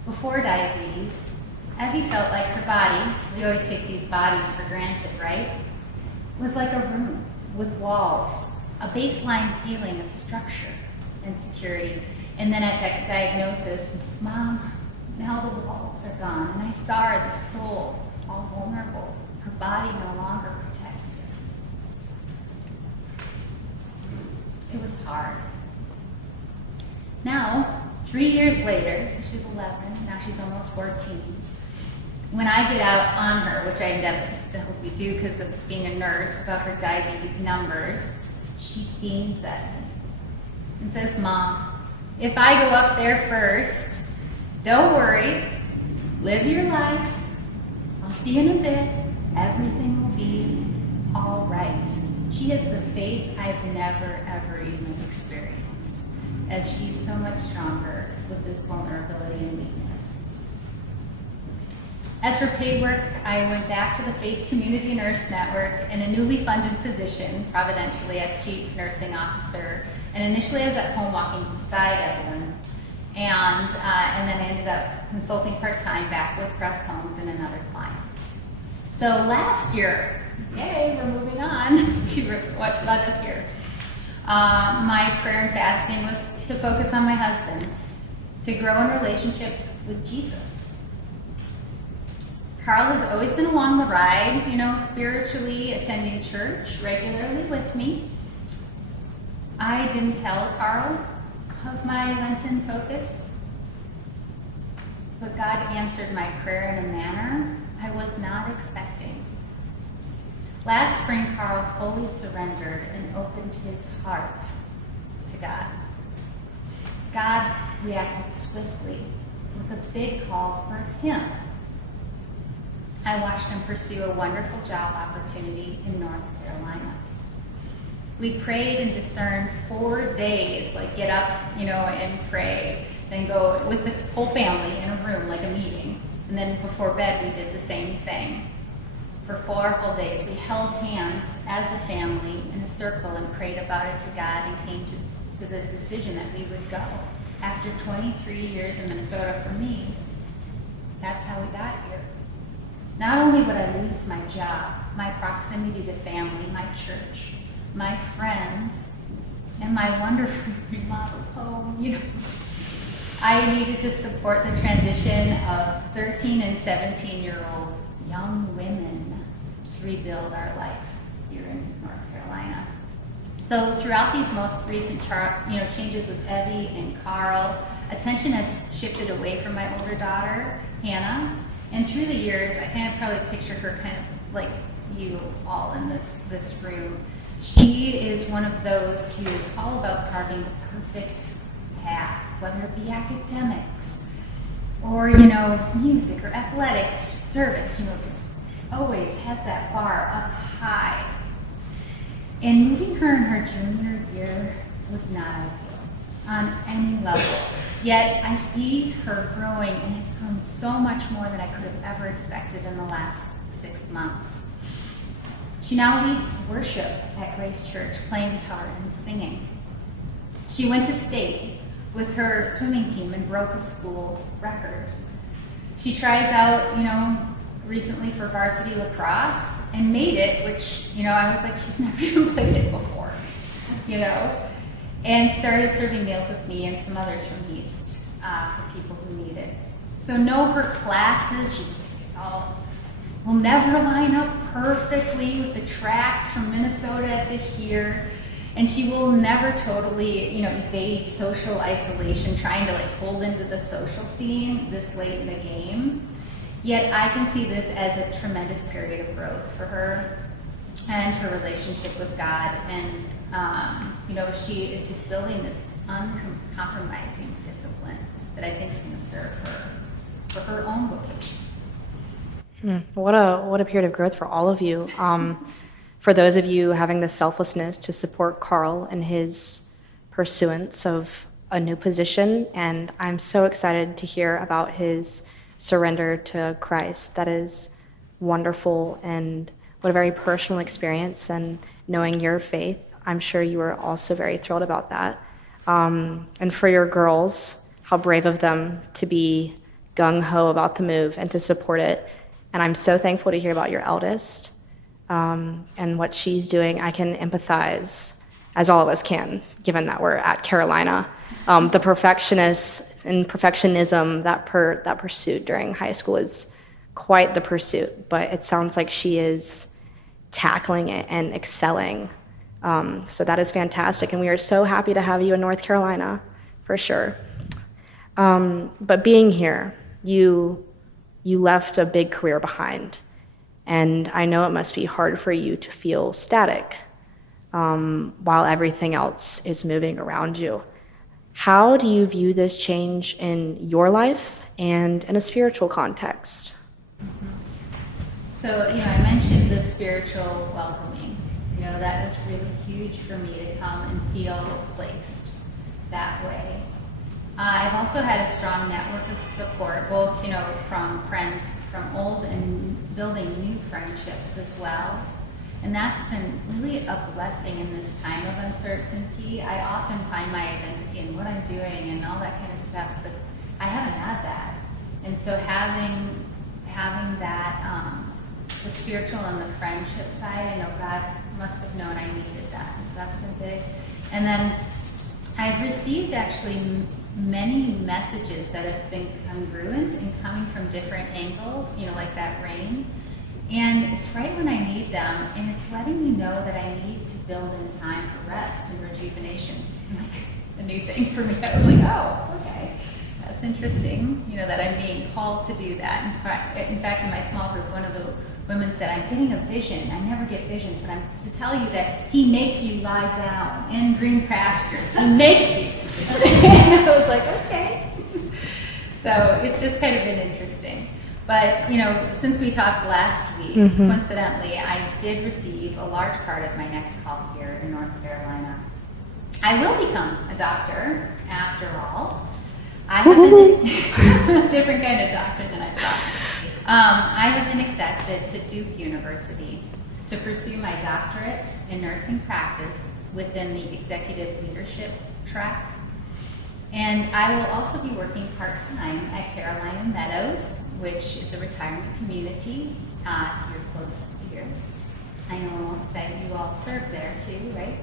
Before diabetes, Evie felt like her body, we always take these bodies for granted, right? Was like a room with walls, a baseline feeling of structure and security. And then at diagnosis, Mom, now the walls are gone. And I saw her, the soul, all vulnerable, her body no longer protected. It was hard. Now, 3 years later, so she's 11, now she's almost 14. When I get out on her, which I inevitably do because of being a nurse, about her diabetes numbers, she beams at me and says, Mom, if I go up there first, don't worry, live your life, I'll see you in a bit, everything will be all right. She has the faith I've never, ever even experienced, as she's so much stronger with this vulnerability and weakness. As for paid work, I went back to the Faith Community Nurse Network in a newly funded position, providentially as Chief Nursing Officer. And initially I was at home walking beside Evelyn, and then I ended up consulting part-time back with Press Homes and another client. So last year, yay, we're moving on to what led us here. My prayer and fasting was to focus on my husband, to grow in relationship with Jesus. Carl has always been along the ride, spiritually attending church regularly with me. I didn't tell Carl of my Lenten focus, but God answered my prayer in a manner I was not expecting. Last spring, Carl fully surrendered and opened his heart to God. God reacted swiftly with a big call for him. I watched him pursue a wonderful job opportunity in North Carolina. We prayed and discerned 4 days, like get up, and pray, then go with the whole family in a room, like a meeting. And then before bed, we did the same thing. For 4 whole days, we held hands as a family in a circle and prayed about it to God and came to the decision that we would go. After 23 years in Minnesota, for me, that's how we got here. Not only would I lose my job, my proximity to family, my church, my friends, and my wonderfully remodeled home, I needed to support the transition of 13 and 17-year-old young women to rebuild our life here in North Carolina. So throughout these most recent changes with Evie and Carl, attention has shifted away from my older daughter, Hannah. And through the years, I kind of probably picture her kind of like you all in this room. She is one of those who is all about carving the perfect path, whether it be academics or, music or athletics or service, just always has that bar up high. And moving her in her junior year was not ideal on any level. Yet I see her growing and has grown so much more than I could have ever expected in the last 6 months. She now leads worship at Grace Church, playing guitar and singing. She went to state with her swimming team and broke a school record. She tries out, recently for varsity lacrosse and made it, which, I was like, she's never even played it before, and started serving meals with me and some others from East for people who need it. So know her classes, she just gets will never line up perfectly with the tracks from Minnesota to here. And she will never totally, evade social isolation, trying to fold into the social scene this late in the game. Yet I can see this as a tremendous period of growth for her and her relationship with God. And, she is just building this uncompromising discipline that I think is going to serve her for her own vocation. What a period of growth for all of you. For those of you having the selflessness to support Carl in his pursuance of a new position, and I'm so excited to hear about his surrender to Christ. That is wonderful, and what a very personal experience, and knowing your faith, I'm sure you were also very thrilled about that. And for your girls, how brave of them to be gung-ho about the move and to support it. And I'm so thankful to hear about your eldest. And what she's doing. I can empathize, as all of us can, given that we're at Carolina. The perfectionist and perfectionism that pursued during high school is quite the pursuit, but it sounds like she is tackling it and excelling. So that is fantastic, and we are so happy to have you in North Carolina, for sure. But being here, you left a big career behind. And I know it must be hard for you to feel static while everything else is moving around you. How do you view this change in your life and in a spiritual context? So, I mentioned the spiritual welcoming. That was really huge for me to come and feel placed that way. I've also had a strong network of support, both, from friends from old and building new friendships as well. And that's been really a blessing in this time of uncertainty. I often find my identity in what I'm doing and all that kind of stuff, but I haven't had that. And so having that, the spiritual and the friendship side, I know God must have known I needed that. And so that's been big. And then I've received actually many messages that have been congruent and coming from different angles, like that rain. And it's right when I need them, and it's letting me know that I need to build in time for rest and rejuvenation. Like a new thing for me. I was like, oh, okay, that's interesting, that I'm being called to do that. In fact, in my small group, one of the women said, I'm getting a vision. I never get visions, but I'm to tell you that he makes you lie down in green pastures. He makes you. And I was like, okay. So it's just kind of been interesting. But, since we talked last week, coincidentally, I did receive a large part of my next call here in North Carolina. I will become a doctor, after all. I have been a different kind of doctor than I thought. I have been accepted to Duke University to pursue my doctorate in nursing practice within the executive leadership track. And I will also be working part-time at Carolina Meadows, which is a retirement community here close to here. I know that you all serve there too, right?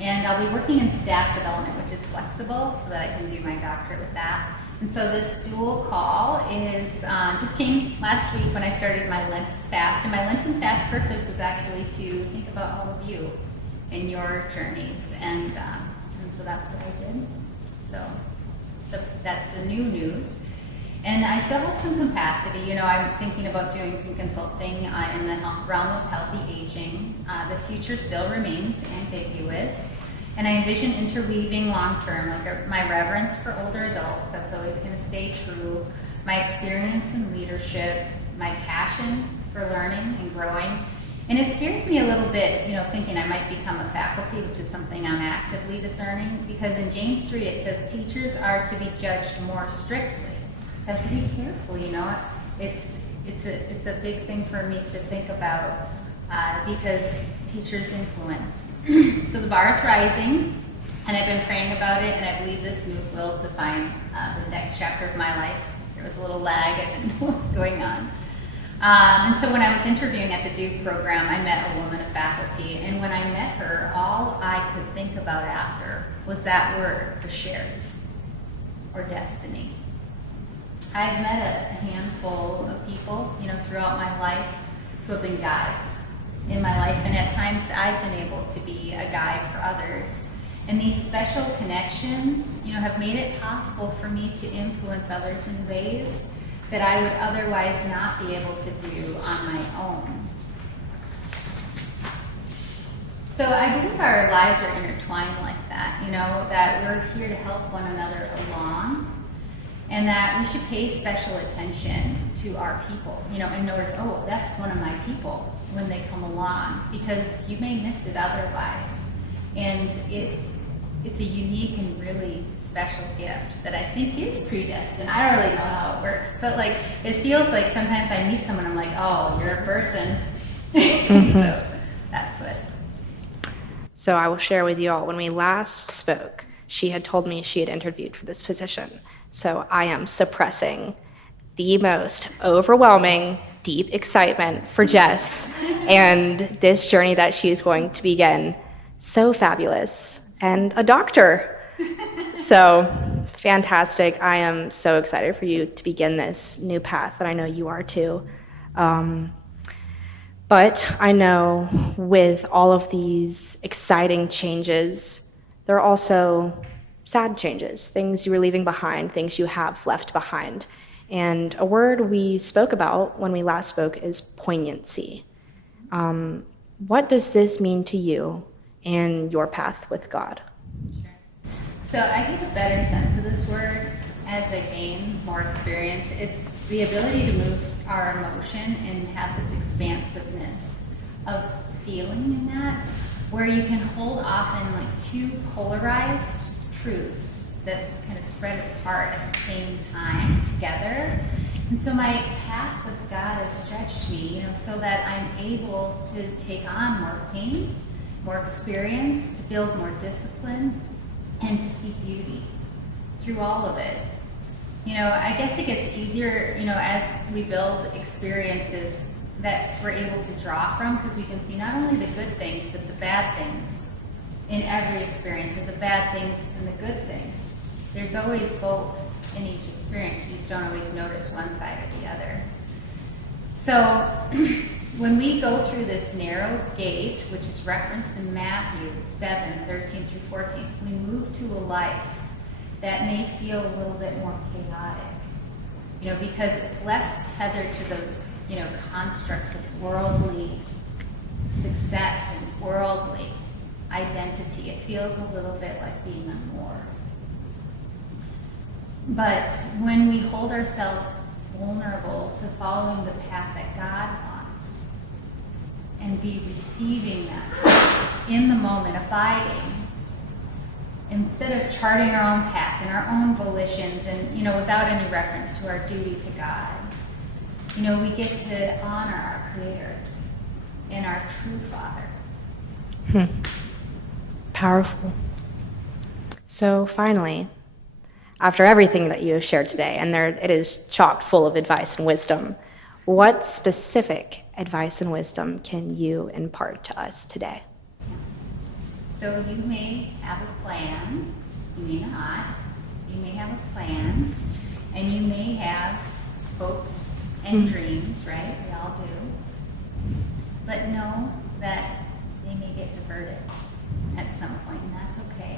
And I'll be working in staff development, which is flexible, so that I can do my doctorate with that. And so this dual call is just came last week when I started my Lent fast. And my Lenten fast purpose was actually to think about all of you and your journeys. And so that's what I did. So that's the new news. And I still have some capacity. I'm thinking about doing some consulting in the realm of healthy aging. The future still remains ambiguous. And I envision interweaving long-term, like my reverence for older adults, that's always going to stay true, my experience in leadership, my passion for learning and growing. And it scares me a little bit, thinking I might become a faculty, which is something I'm actively discerning, because in James 3 it says teachers are to be judged more strictly. So I have to be careful, It's a big thing for me to think about because teachers influence. So the bar is rising, and I've been praying about it, and I believe this move will define the next chapter of my life. There was a little lag, I didn't know what was going on. And so when I was interviewing at the Duke program, I met a woman of faculty, and when I met her, all I could think about after was that word, Beshert, or destiny. I've met a handful of people, throughout my life who have been guides in my life, and at times I've been able to be a guide for others. And these special connections, have made it possible for me to influence others in ways that I would otherwise not be able to do on my own. So I believe our lives are intertwined like that, that we're here to help one another along, and that we should pay special attention to our people, and notice, oh, that's one of my people when they come along, because you may miss it otherwise. And it's a unique and really special gift that I think is predestined. I don't really know how it works, but it feels like sometimes I meet someone, I'm like, oh, you're a person. So that's what. So I will share with you all, when we last spoke, she had told me she had interviewed for this position. So I am suppressing the most overwhelming, deep excitement for Jess and this journey that she is going to begin. So fabulous. And a doctor. So fantastic. I am so excited for you to begin this new path, and I know you are too. But I know with all of these exciting changes, there are also sad changes, things you were leaving behind, things you have left behind. And a word we spoke about when we last spoke is poignancy. What does this mean to you in your path with God? Sure. So I get a better sense of this word as I gain more experience. It's the ability to move our emotion and have this expansiveness of feeling in that, where you can hold often two polarized truths that's kind of spread apart at the same time together. And so my path with God has stretched me, so that I'm able to take on more pain, more experience, to build more discipline, and to see beauty through all of it. I guess it gets easier, as we build experiences that we're able to draw from, because we can see not only the good things, but the bad things in every experience, or the bad things and the good things. There's always both in each experience. You just don't always notice one side or the other. So when we go through this narrow gate, which is referenced in Matthew 7:13 through 14, we move to a life that may feel a little bit more chaotic, because it's less tethered to those, constructs of worldly success and worldly identity. It feels a little bit like being unmoored. But when we hold ourselves vulnerable to following the path that God wants, and be receiving that in the moment, abiding, instead of charting our own path and our own volitions, and without any reference to our duty to God, we get to honor our Creator and our true Father. Powerful. So finally, after everything that you have shared today, and it is chock full of advice and wisdom, what specific advice and wisdom can you impart to us today? So you may have a plan, you may not. You may have a plan, and you may have hopes and dreams, right? We all do. But know that they may get diverted at some point, and that's okay.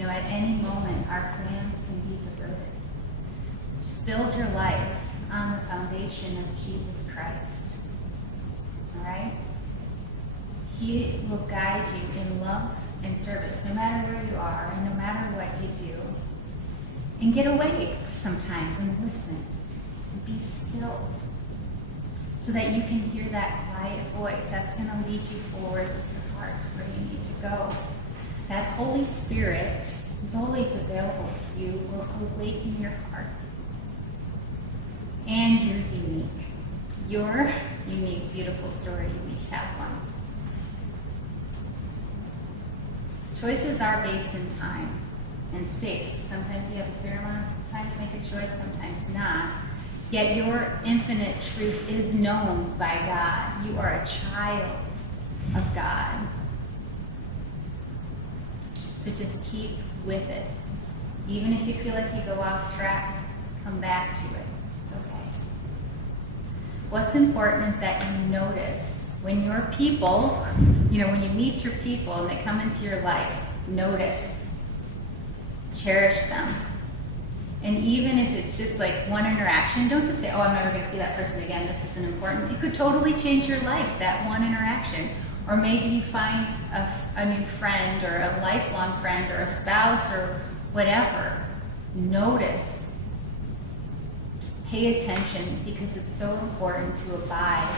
At any moment, our plans can be diverted. Just build your life on the foundation of Jesus Christ. All right? He will guide you in love and service, no matter where you are and no matter what you do. And get away sometimes and listen and be still, so that you can hear that quiet voice that's going to lead you forward with your heart where you need to go. That Holy Spirit is always available to you, will awaken your heart. And you're unique. Your unique, beautiful story, you each have one. Choices are based in time and space. Sometimes you have a fair amount of time to make a choice, sometimes not. Yet your infinite truth is known by God. You are a child of God. So just keep with it. Even if you feel like you go off track, come back to it. It's okay. What's important is that you notice when your people, when you meet your people and they come into your life, notice, cherish them. And even if it's just like one interaction, don't just say, oh, I'm never going to see that person again, this isn't important. It could totally change your life, that one interaction. Or maybe you find a new friend or a lifelong friend or a spouse or whatever. Notice. Pay attention because it's so important to abide.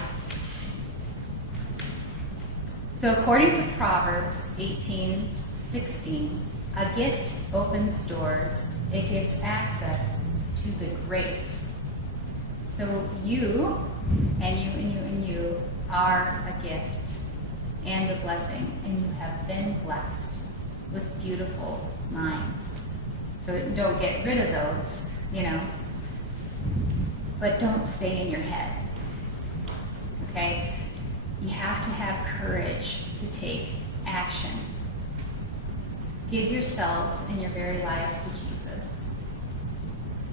So according to Proverbs 18:16, a gift opens doors. It gives access to the great. So you and you and you and you are a gift and a blessing, and you have been blessed with beautiful minds. So don't get rid of those, but don't stay in your head, okay? You have to have courage to take action. Give yourselves and your very lives to Jesus.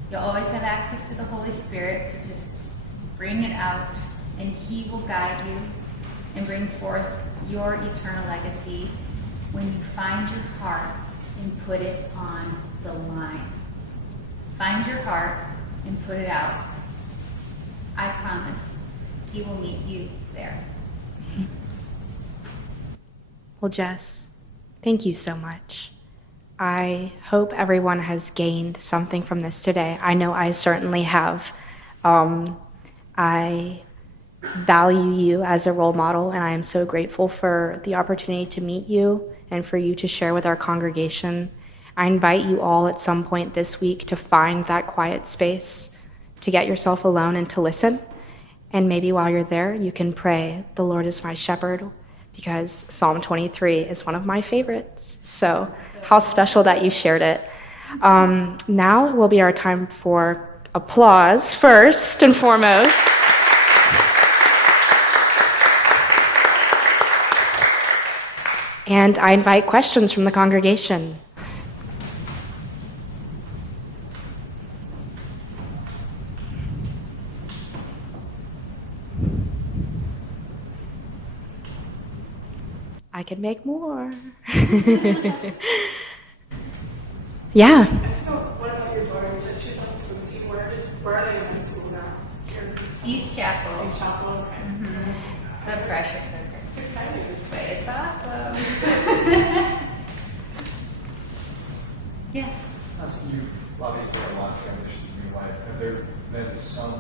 You'll always have access to the Holy Spirit, so just bring it out, and He will guide you and bring forth your eternal legacy when you find your heart and put it on the line. Find your heart and put it out. I promise He will meet you there. Well, Jess, thank you so much. I hope everyone has gained something from this today. I know I certainly have. I value you as a role model, and I am so grateful for the opportunity to meet you and for you to share with our congregation. I invite you all at some point this week to find that quiet space, to get yourself alone and to listen. And maybe while you're there, you can pray, "The Lord is my shepherd," because Psalm 23 is one of my favorites. So how special that you shared it. Now will be our time for applause first and foremost. And I invite questions from the congregation. I could make more. Yeah. So what about your daughter? You said she's on the swim team. Where are they in high school now? East Chapel. East Chapel, okay. Mm-hmm. It's a pressure cooker. It's exciting. But it's awesome. Yes. So you've obviously had a lot of transitions in your life. Have there been some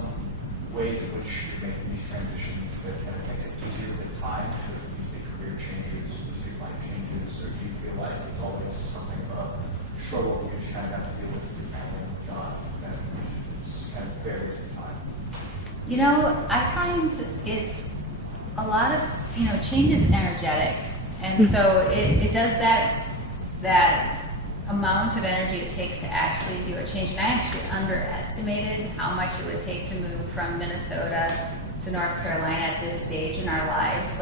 ways in which you make these transitions that kind of makes it easier with time, with these big career changes, these big life changes, or do you feel like it's always something of a struggle that you just kind of have to deal with your family and with God, and it's kind of varies with time? I find it's a lot of, change is energetic. And so it does that amount of energy it takes to actually do a change. And I actually underestimated how much it would take to move from Minnesota to North Carolina at this stage in our lives.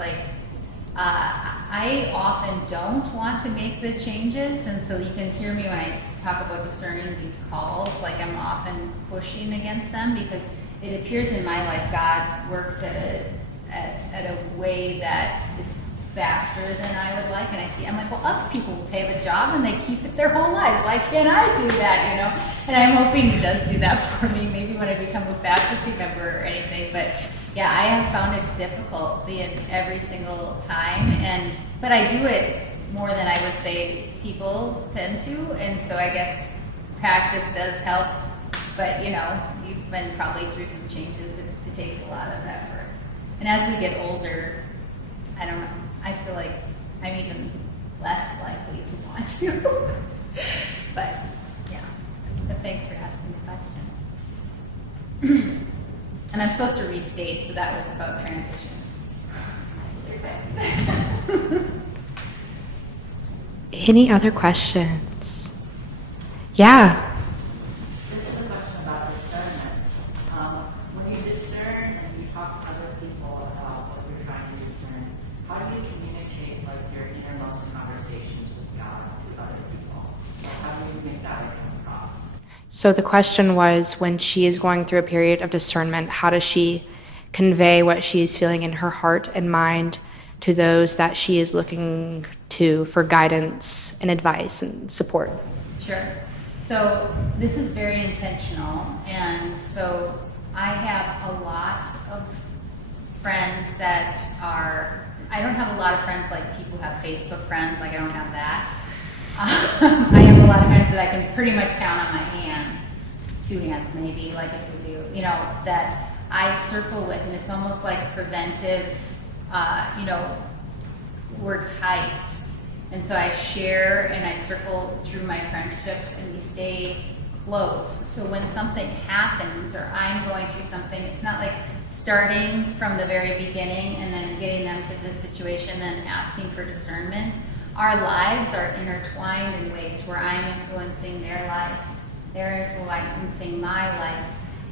I often don't want to make the changes, and so you can hear me when I talk about discerning these calls, I'm often pushing against them because it appears in my life God works at a way that is faster than I would like, and I'm like, well, other people have a job and they keep it their whole lives. Why can't I do that, And I'm hoping He does do that for me, maybe when I become a faculty member or anything. But yeah, I have found it's difficult every single time, but I do it more than I would say people tend to, and so I guess practice does help. But you've been probably through some changes. It takes a lot of effort, and as we get older, I don't know. I feel like I'm even less likely to want to. But yeah. But thanks for asking the question. And I'm supposed to restate, so that was about transitions. Any other questions? Yeah. This is a question about discernment. So the question was, when she is going through a period of discernment, how does she convey what she is feeling in her heart and mind to those that she is looking to for guidance and advice and support? Sure. So this is very intentional, and so I have a lot of friends that are, I don't have a lot of friends like people who have Facebook friends, like I don't have that. I have a lot of friends that I can pretty much count on my hand, 2 hands maybe, like if you do, you know, that I circle with, and it's almost like preventive, you know, we're tight. And so I share and I circle through my friendships and we stay close. So when something happens or I'm going through something, it's not like starting from the very beginning and then getting them to this situation and asking for discernment. Our lives are intertwined in ways where I'm influencing their life, they're influencing my life.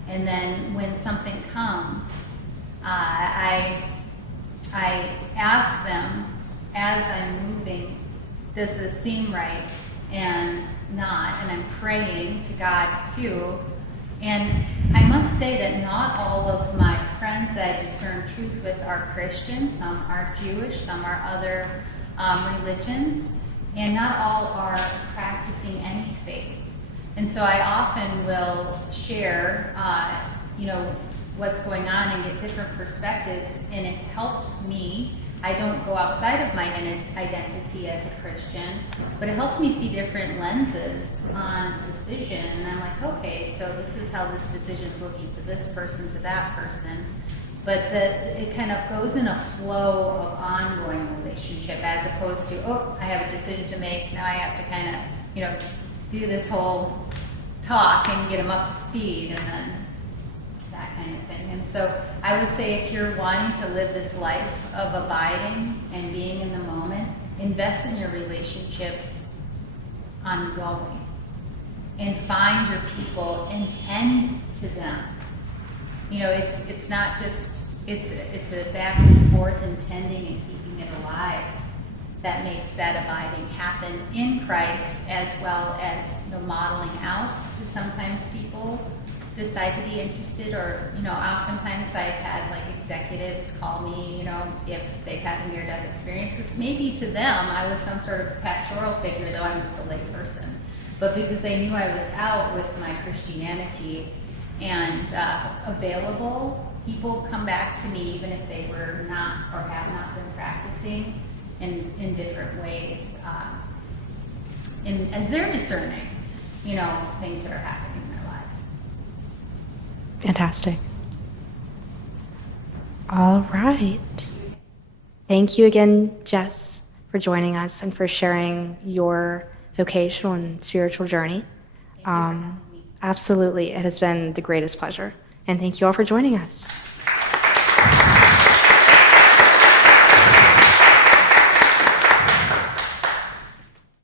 And then when something comes, I ask them as I'm moving, does this seem right? And not, and I'm praying to God too. And I must say that not all of my friends that I discern truth with are Christian. Some are Jewish, some are other religions, and not all are practicing any faith. And so I often will share, you know, what's going on and get different perspectives, and it helps me. I don't go outside of my identity as a Christian, but it helps me see different lenses on a decision. And I'm like, okay, so this is how this decision is looking to this person, to that person. But it kind of goes in a flow of ongoing relationship as opposed to, oh, I have a decision to make. Now I have to kind of, you know, do this whole talk and get them up to speed and then that kind of thing. And so I would say if you're wanting to live this life of abiding and being in the moment, invest in your relationships ongoing and find your people and tend to them. You know, it's not just, it's a back and forth and tending and keeping it alive that makes that abiding happen in Christ, as well as, you know, modeling out. Because sometimes people decide to be interested, or, you know, oftentimes I've had like executives call me, you know, if they've had a near-death experience, because maybe to them I was some sort of pastoral figure, though I'm just a lay person. But because they knew I was out with my Christianity and available, people come back to me even if they were not or have not been practicing in different ways, as they're discerning, you know, things that are happening in their lives. Fantastic. All right. Thank you again, Jess, for joining us and for sharing your vocational and spiritual journey. Thank you for having me. Absolutely. It has been the greatest pleasure. And thank you all for joining us.